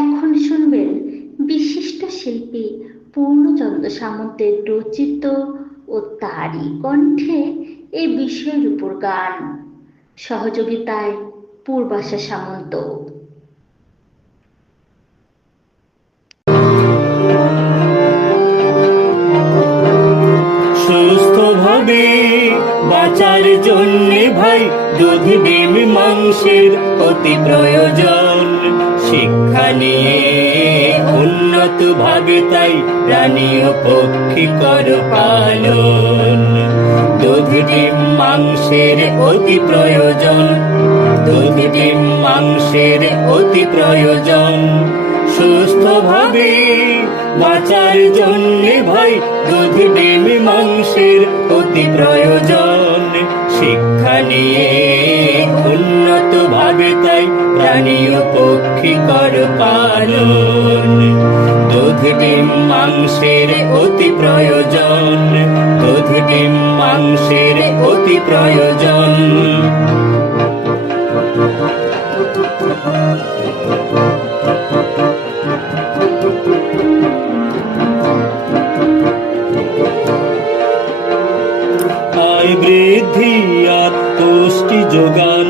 এখন শুনবেন বিশিষ্ট শিল্পী পূর্ণচন্দ্র সামন্তের রচিত ও তারই কণ্ঠে এই বিষয়ের উপর গান। সহযোগিতায় পূর্বাশা সামন্ত। বাঁচার জন্যে ভাই দুধ, ডিম, মাংসের অতি প্রয়োজন। নিয়ে উন্নত ভাবে তাই প্রাণী ও পক্ষী কর পালন। দুধ মাংসের অতি প্রয়োজন। দুধ মাংসের অতি প্রয়োজন। সুস্থভাবে বাঁচার জন্যে ভাই দুধ, ডিম, মাংসের অতি প্রয়োজন। শিক্ষা নিয়ে উন্নত ভাবে তাই প্রাণী ও পক্ষী কর পালন। দুধ, ডিম, মাংসের অতি প্রয়োজন। দুধ, ডিম, মাংসের অতি প্রয়োজন। আয় বৃদ্ধি আর পুষ্টি যোগান।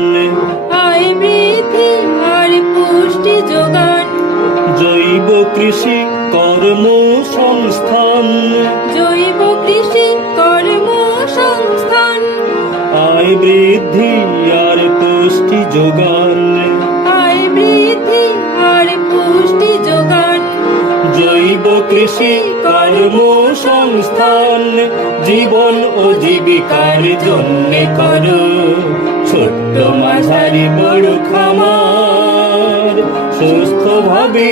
কৃষি কর্ম সংস্থান। জৈব কৃষি কর্ম সংস্থান। আয় বৃদ্ধি আর পুষ্টি যোগান। আয় বৃদ্ধি আর পুষ্টি যোগান। জৈব কৃষি কর্ম সংস্থান। জীবন ও জীবিকার জন্য করো। ছোট্ট মাঝারি বড় খামার। সুস্থভাবে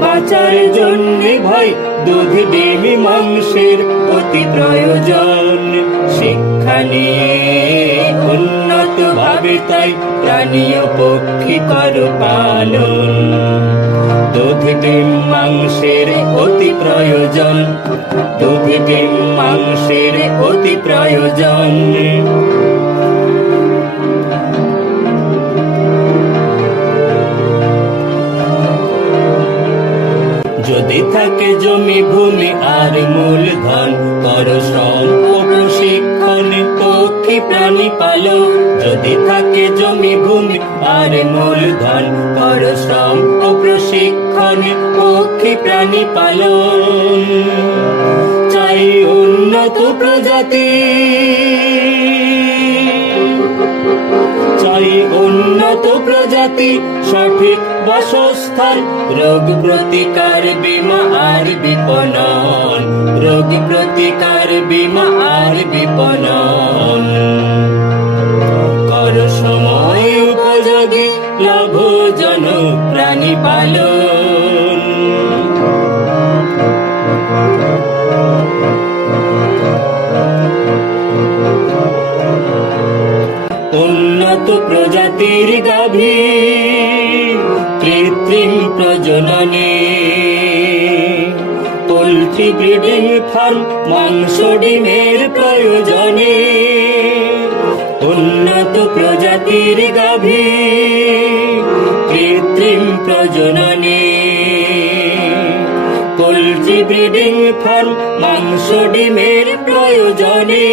বাঁচার জন্য ভাই দুধ ডিম মাংসের অতি প্রয়োজন। শিক্ষা নিয়ে উন্নত ভাবে তাই প্রাণী ও পক্ষী কর পালন। দুধ ডিম মাংসের অতি প্রয়োজন। দুধ ডিম মাংসের অতি প্রয়োজন। ভূমি মূলধন কর শ্রম ও পক্ষী প্রাণী পালন। যদি থাকে জমি ভূমি, আর মূলধন কর শ্রম ও পক্ষী প্রাণী পালন। চাই উন্নত প্রজাতি। চাই উন্নত প্রজাতি সঠিক বাসস্থান রোগ প্রতিকার বিমা আর বিপণন। রোগ প্রতিকার বীমা উন্নত প্রজাতির গাভী, কৃত্রিম প্রজননে। পোলট্রি ব্রিডিং ফার্ম মাংস ডিমের প্রয়োজনে। উন্নত প্রজাতির গাভী, কৃত্রিম প্রজননে। পোলট্রি ব্রিডিং ফার্ম মাংস ডিমের প্রয়োজনে।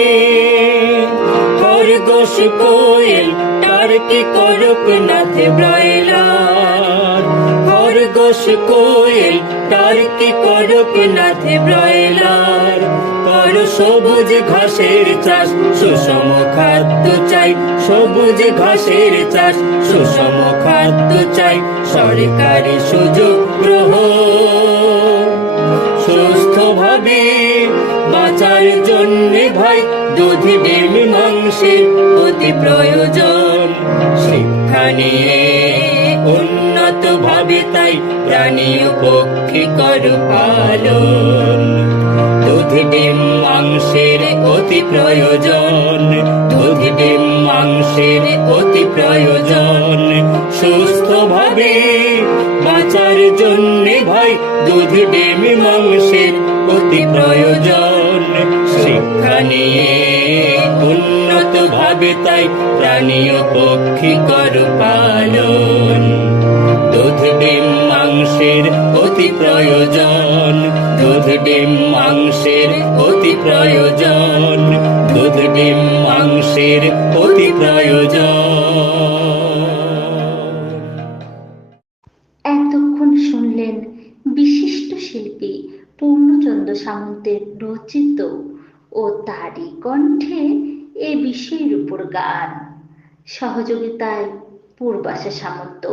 খরগোশ কোয়েল টার্কি করক নাথে ব্রয়লার? খরগোশ কোয়েল টার্কি করক নাথে ব্রয়লার? কর সবুজ ঘাসের চাষ সুষম খাদ্য চাই, সবুজ ঘাসের চাষ সুষম খাদ্য চাই, সরকারি সুযোগ গ্রহণ। দুধ ডিম মাংসের অতি প্রয়োজন। শিক্ষা নিয়ে উন্নত ভাবে তাই প্রাণী ও পক্ষী কর পালন। দুধ ডিম মাংসের অতি প্রয়োজন। দুধ ডিম মাংসের অতি প্রয়োজন। সুস্থভাবে বাঁচার জন্য ভাই দুধ ডিম মাংসের অতি প্রয়োজন। শিক্ষা নিয়ে উন্নত ভাবে তাই প্রাণী ও পক্ষী কর পালন। দুধ, ডিম, মাংসের অতি প্রয়োজন। দুধ, ডিম, মাংসের অতি প্রয়োজন। দুধ, ডিম, মাংসের অতি প্রয়োজন। শুনলেন বিশিষ্ট শিল্পী পূর্ণচন্দ্র সামন্তের রচিত ও তারই কণ্ঠে এ বিষয়ের উপর গান। সহযোগিতায় পূর্বাশা সামন্ত।